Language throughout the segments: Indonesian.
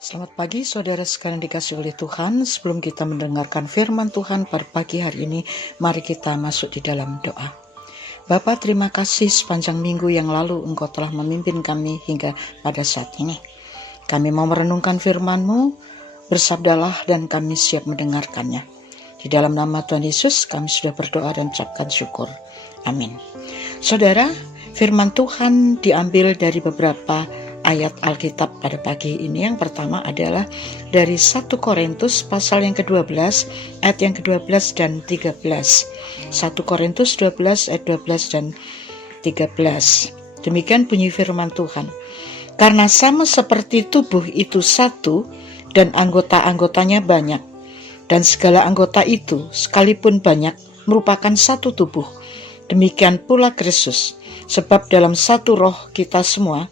Selamat pagi saudara sekalian dikasihi oleh Tuhan. Sebelum kita mendengarkan firman Tuhan pada pagi hari ini, mari kita masuk di dalam doa. Bapa, terima kasih sepanjang minggu yang lalu Engkau telah memimpin kami hingga pada saat ini. Kami mau merenungkan firman-Mu, bersabdalah dan kami siap mendengarkannya. Di dalam nama Tuhan Yesus kami sudah berdoa dan ucapkan syukur. Amin. Saudara, firman Tuhan diambil dari beberapa ayat Alkitab pada pagi ini. Yang pertama adalah dari 1 Korintus pasal yang ke-12 ayat yang ke-12 dan 13. 1 Korintus 12 ayat 12 dan 13. Demikian bunyi firman Tuhan. Karena sama seperti tubuh itu satu dan anggota-anggotanya banyak, dan segala anggota itu sekalipun banyak merupakan satu tubuh, demikian pula Kristus. Sebab dalam satu roh kita semua,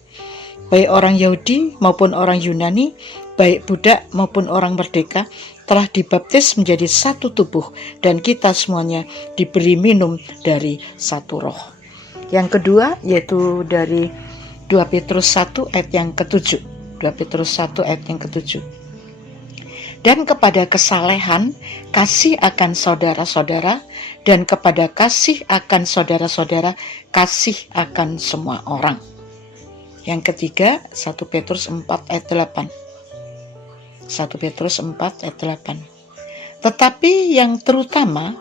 baik orang Yahudi maupun orang Yunani, baik budak maupun orang merdeka, telah dibaptis menjadi satu tubuh, dan kita semuanya diberi minum dari satu roh. Yang kedua yaitu dari 2 Petrus 1 ayat yang ke-7. 2 Petrus 1 ayat yang ke-7. Dan kepada kesalehan, kasih akan saudara-saudara, dan kepada kasih akan saudara-saudara, kasih akan semua orang. Yang ketiga, 1 Petrus 4 ayat 8. 1 Petrus 4 ayat 8. Tetapi yang terutama,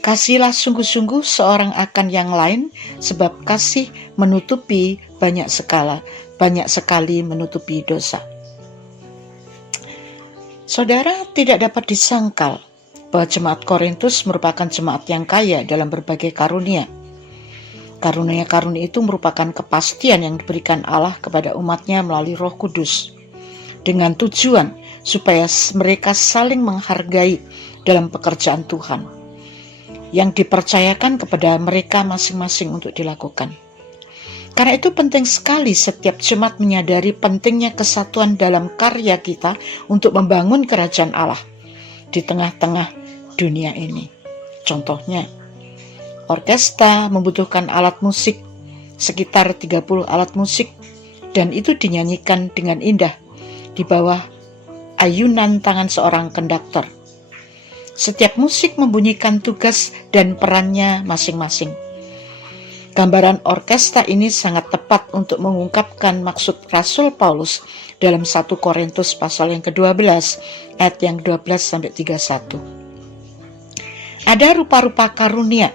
kasihlah sungguh-sungguh seorang akan yang lain, sebab kasih menutupi banyak sekali menutupi dosa. Saudara, tidak dapat disangkal bahwa jemaat Korintus merupakan jemaat yang kaya dalam berbagai karunia. Karunia-karunia itu merupakan kepastian yang diberikan Allah kepada umatnya melalui Roh Kudus, dengan tujuan supaya mereka saling menghargai dalam pekerjaan Tuhan yang dipercayakan kepada mereka masing-masing untuk dilakukan. Karena itu penting sekali setiap jemaat menyadari pentingnya kesatuan dalam karya kita untuk membangun kerajaan Allah di tengah-tengah dunia ini. Contohnya, orkestra membutuhkan alat musik, sekitar 30 alat musik, dan itu dinyanyikan dengan indah di bawah ayunan tangan seorang konduktor. Setiap musik membunyikan tugas dan perannya masing-masing. Gambaran orkestra ini sangat tepat untuk mengungkapkan maksud Rasul Paulus dalam 1 Korintus pasal yang ke-12 ayat yang 12-31. Ada rupa-rupa karunia,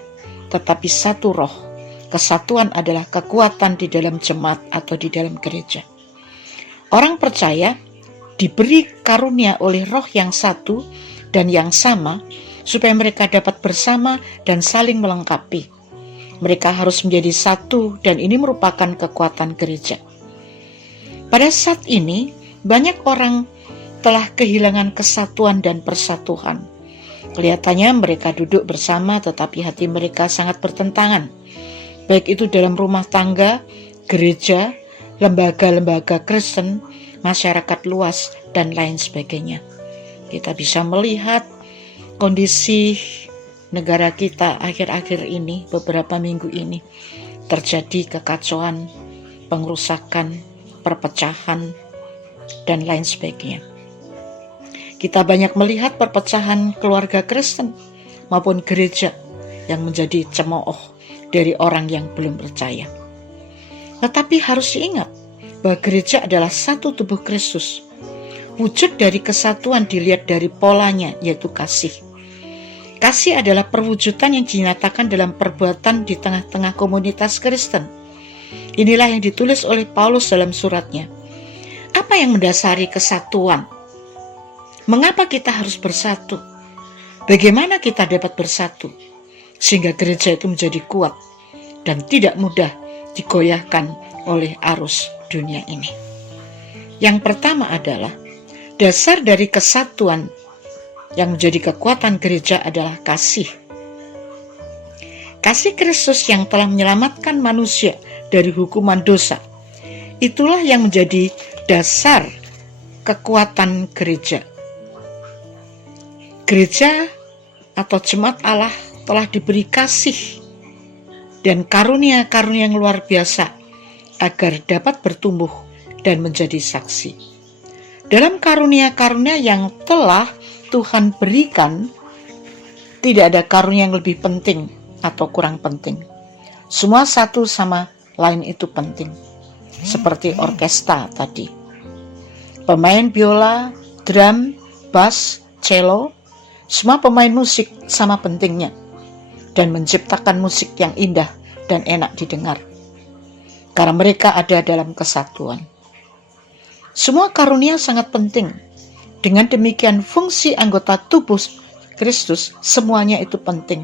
tetapi satu roh. Kesatuan adalah kekuatan di dalam jemaat atau di dalam gereja. Orang percaya diberi karunia oleh roh yang satu dan yang sama, supaya mereka dapat bersama dan saling melengkapi. Mereka harus menjadi satu, dan ini merupakan kekuatan gereja. Pada saat ini, banyak orang telah kehilangan kesatuan dan persatuan. Kelihatannya mereka duduk bersama, tetapi hati mereka sangat bertentangan. Baik itu dalam rumah tangga, gereja, lembaga-lembaga Kristen, masyarakat luas, dan lain sebagainya. Kita bisa melihat kondisi negara kita akhir-akhir ini, beberapa minggu ini, terjadi kekacauan, pengerusakan, perpecahan, dan lain sebagainya. Kita banyak melihat perpecahan keluarga Kristen maupun gereja yang menjadi cemooh dari orang yang belum percaya. Tetapi harus diingat bahwa gereja adalah satu tubuh Kristus. Wujud dari kesatuan dilihat dari polanya, yaitu kasih. Kasih adalah perwujudan yang dinyatakan dalam perbuatan di tengah-tengah komunitas Kristen. Inilah yang ditulis oleh Paulus dalam suratnya. Apa yang mendasari kesatuan? Mengapa kita harus bersatu? Bagaimana kita dapat bersatu? Sehingga gereja itu menjadi kuat dan tidak mudah digoyahkan oleh arus dunia ini. Yang pertama adalah dasar dari kesatuan yang menjadi kekuatan gereja adalah kasih. Kasih Kristus yang telah menyelamatkan manusia dari hukuman dosa. Itulah yang menjadi dasar kekuatan gereja. Gereja atau jemaat Allah telah diberi kasih dan karunia-karunia yang luar biasa agar dapat bertumbuh dan menjadi saksi. Dalam karunia-karunia yang telah Tuhan berikan, tidak ada karunia yang lebih penting atau kurang penting. Semua satu sama lain itu penting. Seperti orkestra tadi. Pemain biola, drum, bass, cello, semua pemain musik sama pentingnya dan menciptakan musik yang indah dan enak didengar. Karena mereka ada dalam kesatuan. Semua karunia sangat penting. Dengan demikian fungsi anggota tubuh Kristus semuanya itu penting.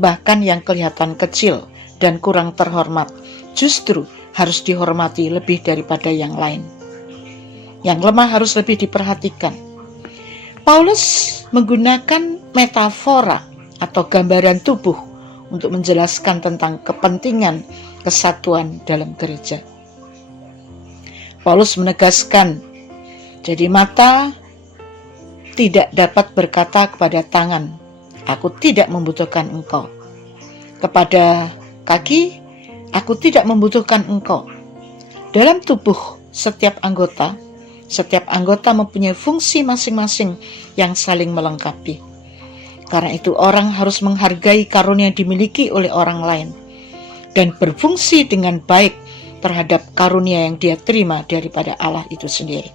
Bahkan yang kelihatan kecil dan kurang terhormat justru harus dihormati lebih daripada yang lain. Yang lemah harus lebih diperhatikan. Paulus menggunakan metafora atau gambaran tubuh untuk menjelaskan tentang kepentingan kesatuan dalam gereja. Paulus menegaskan, jadi mata tidak dapat berkata kepada tangan, aku tidak membutuhkan engkau. Kepada kaki, aku tidak membutuhkan engkau. Dalam tubuh setiap anggota mempunyai fungsi masing-masing yang saling melengkapi. Karena itu orang harus menghargai karunia yang dimiliki oleh orang lain dan berfungsi dengan baik terhadap karunia yang dia terima daripada Allah itu sendiri.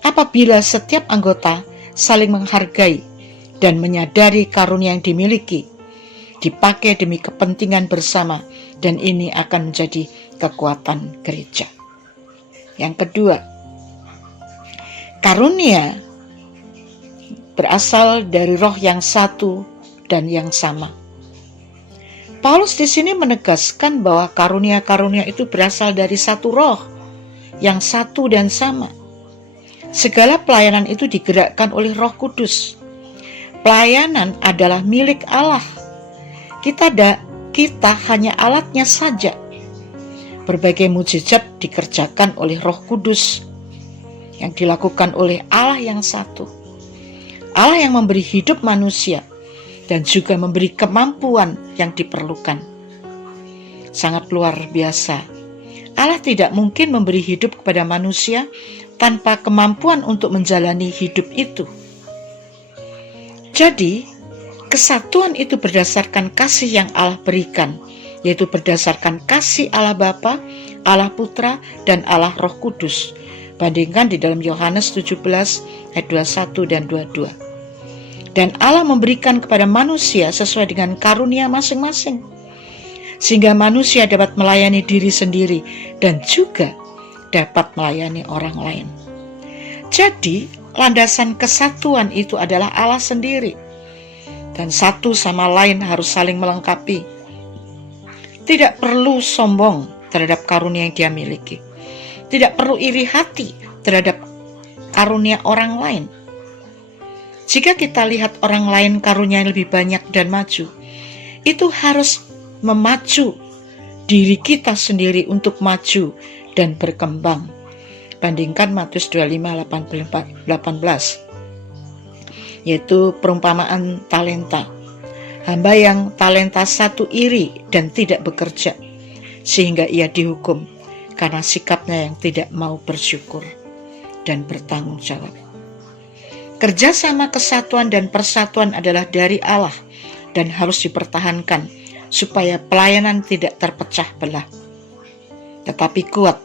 Apabila setiap anggota saling menghargai dan menyadari karunia yang dimiliki, dipakai demi kepentingan bersama, dan ini akan menjadi kekuatan gereja. Yang kedua, karunia berasal dari roh yang satu dan yang sama. Paulus di sini menegaskan bahwa karunia-karunia itu berasal dari satu roh yang satu dan sama. Segala pelayanan itu digerakkan oleh Roh Kudus. Pelayanan adalah milik Allah. Kita hanya alatnya saja. Berbagai mukjizat dikerjakan oleh Roh Kudus yang dilakukan oleh Allah yang satu. Allah yang memberi hidup manusia dan juga memberi kemampuan yang diperlukan. Sangat luar biasa. Allah tidak mungkin memberi hidup kepada manusia tanpa kemampuan untuk menjalani hidup itu. Jadi, kesatuan itu berdasarkan kasih yang Allah berikan, yaitu berdasarkan kasih Allah Bapa, Allah Putra, dan Allah Roh Kudus. Bandingkan di dalam Yohanes 17 ayat 21 dan 22. Dan Allah memberikan kepada manusia sesuai dengan karunia masing-masing, sehingga manusia dapat melayani diri sendiri dan juga dapat melayani orang lain. Jadi, landasan kesatuan itu adalah Allah sendiri, dan satu sama lain harus saling melengkapi. Tidak perlu sombong terhadap karunia yang dia miliki. Tidak perlu iri hati terhadap karunia orang lain. Jika kita lihat orang lain karunia yang lebih banyak dan maju, itu harus memacu diri kita sendiri untuk maju dan berkembang. Bandingkan Matius 25:18, yaitu perumpamaan talenta. Hamba yang talenta satu iri dan tidak bekerja, sehingga ia dihukum karena sikapnya yang tidak mau bersyukur dan bertanggung jawab. Kerjasama kesatuan dan persatuan adalah dari Allah dan harus dipertahankan supaya pelayanan tidak terpecah belah, tetapi kuat,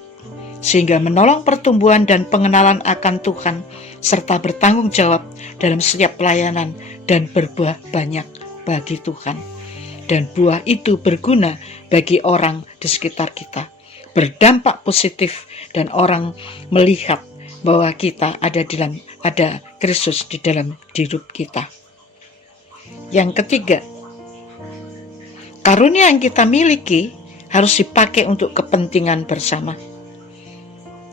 sehingga menolong pertumbuhan dan pengenalan akan Tuhan serta bertanggung jawab dalam setiap pelayanan dan berbuah banyak bagi Tuhan. Dan buah itu berguna bagi orang di sekitar kita, berdampak positif, dan orang melihat bahwa kita ada Kristus di dalam hidup kita. Yang ketiga, karunia yang kita miliki harus dipakai untuk kepentingan bersama,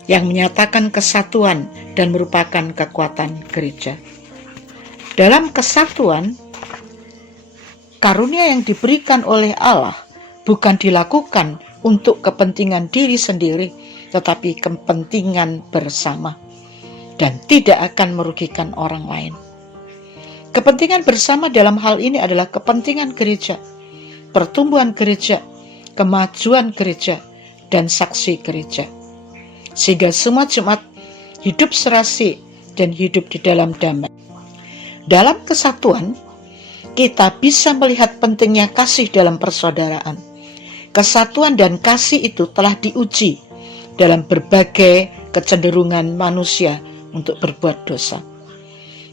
yang menyatakan kesatuan dan merupakan kekuatan gereja. Dalam kesatuan, karunia yang diberikan oleh Allah bukan dilakukan untuk kepentingan diri sendiri, tetapi kepentingan bersama, dan tidak akan merugikan orang lain. Kepentingan bersama dalam hal ini adalah kepentingan gereja, pertumbuhan gereja, kemajuan gereja, dan saksi gereja. Sehingga semua jemaat hidup serasi, dan hidup di dalam damai. Dalam kesatuan, kita bisa melihat pentingnya kasih dalam persaudaraan. Kesatuan dan kasih itu telah diuji dalam berbagai kecenderungan manusia untuk berbuat dosa.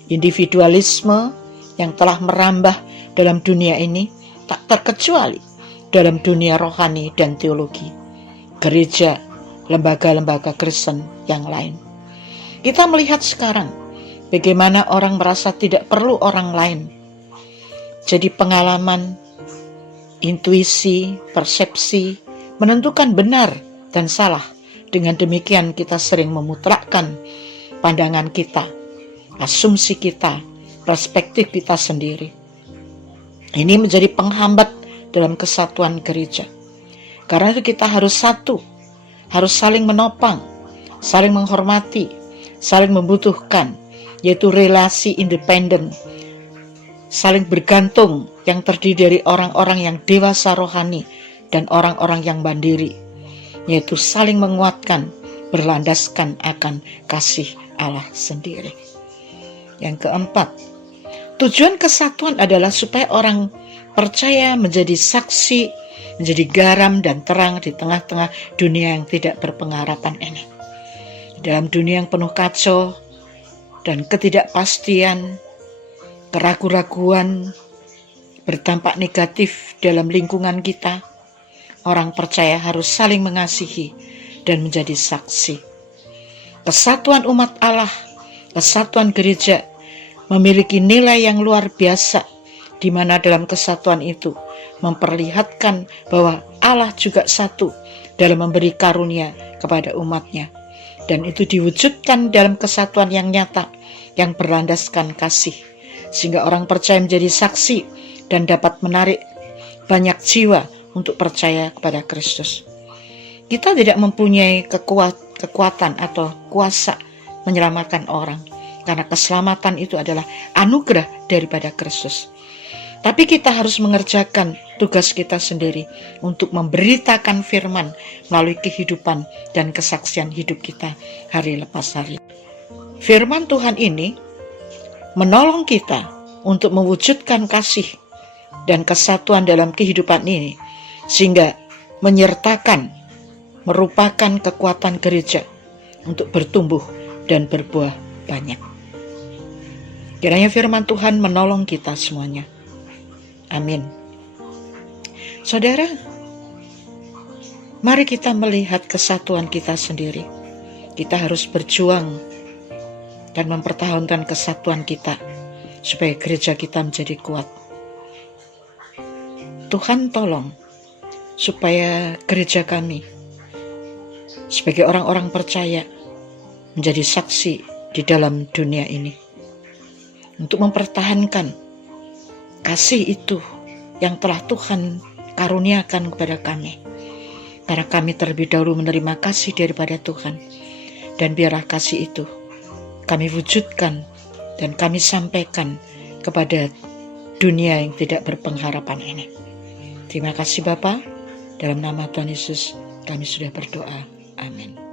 Individualisme yang telah merambah dalam dunia ini tak terkecuali dalam dunia rohani dan teologi, gereja, lembaga-lembaga Kristen yang lain. Kita melihat sekarang bagaimana orang merasa tidak perlu orang lain. Jadi pengalaman, intuisi, persepsi menentukan benar dan salah. Dengan demikian kita sering memutlakkan pandangan kita, asumsi kita, perspektif kita sendiri. Ini menjadi penghambat dalam kesatuan gereja. Karena itu kita harus satu, harus saling menopang, saling menghormati, saling membutuhkan, yaitu relasi independen, saling bergantung yang terdiri dari orang-orang yang dewasa rohani dan orang-orang yang mandiri, yaitu saling menguatkan, berlandaskan akan kasih Allah sendiri. Yang keempat, tujuan kesatuan adalah supaya orang percaya menjadi saksi, menjadi garam dan terang di tengah-tengah dunia yang tidak berpengharapan ini. Dalam dunia yang penuh kacau dan ketidakpastian, keraguan-raguan berdampak negatif dalam lingkungan kita, orang percaya harus saling mengasihi dan menjadi saksi. Kesatuan umat Allah, kesatuan gereja memiliki nilai yang luar biasa, di mana dalam kesatuan itu memperlihatkan bahwa Allah juga satu dalam memberi karunia kepada umatnya. Dan itu diwujudkan dalam kesatuan yang nyata, yang berlandaskan kasih. Sehingga orang percaya menjadi saksi dan dapat menarik banyak jiwa untuk percaya kepada Kristus. Kita tidak mempunyai kekuatan atau kuasa menyelamatkan orang, karena keselamatan itu adalah anugerah daripada Kristus. Tapi kita harus mengerjakan tugas kita sendiri untuk memberitakan firman melalui kehidupan dan kesaksian hidup kita hari lepas hari. Firman Tuhan ini menolong kita untuk mewujudkan kasih dan kesatuan dalam kehidupan ini, sehingga menyertakan, merupakan kekuatan gereja untuk bertumbuh dan berbuah banyak. Kiranya firman Tuhan menolong kita semuanya. Amin. Saudara, mari kita melihat kesatuan kita sendiri. Kita harus berjuang dan mempertahankan kesatuan kita supaya gereja kita menjadi kuat. Tuhan tolong supaya gereja kami sebagai orang-orang percaya menjadi saksi di dalam dunia ini untuk mempertahankan kasih itu yang telah Tuhan karuniakan kepada kami. Karena kami terlebih dahulu menerima kasih daripada Tuhan. Dan biarlah kasih itu kami wujudkan dan kami sampaikan kepada dunia yang tidak berpengharapan ini. Terima kasih Bapa. Dalam nama Tuhan Yesus kami sudah berdoa. Amin.